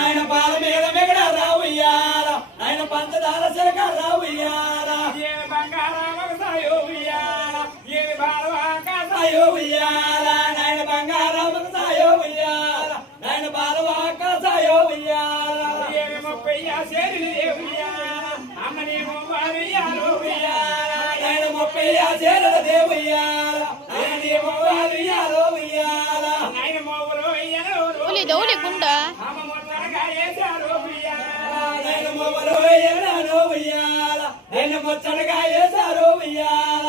ఆయన పాల మీద మెగడ రావుయ్యాల ఆయన పంచదార శరక రావుయ్యాల ఏ బంగారం సాయో ఉయ్యాల ఏ బాలవాక సాయో ఉయ్యాల నాయన బంగారం సాయో ఉయ్యాల నాయన బాలవాక సాయో ఉయ్యాల ఏ 30 సేరి ఉయ్యాల అమ్మనేమో వారియాలో ఉయ్యాల నాయన 30 సేరి దేవుయ్యాల ఆయనేమో వారియాలో ఉయ్యాల నాయన మోవలో ఉయ్యాల దౌలి గుండ నేను మొచ్చడగా వేసారు ఉయ్యాల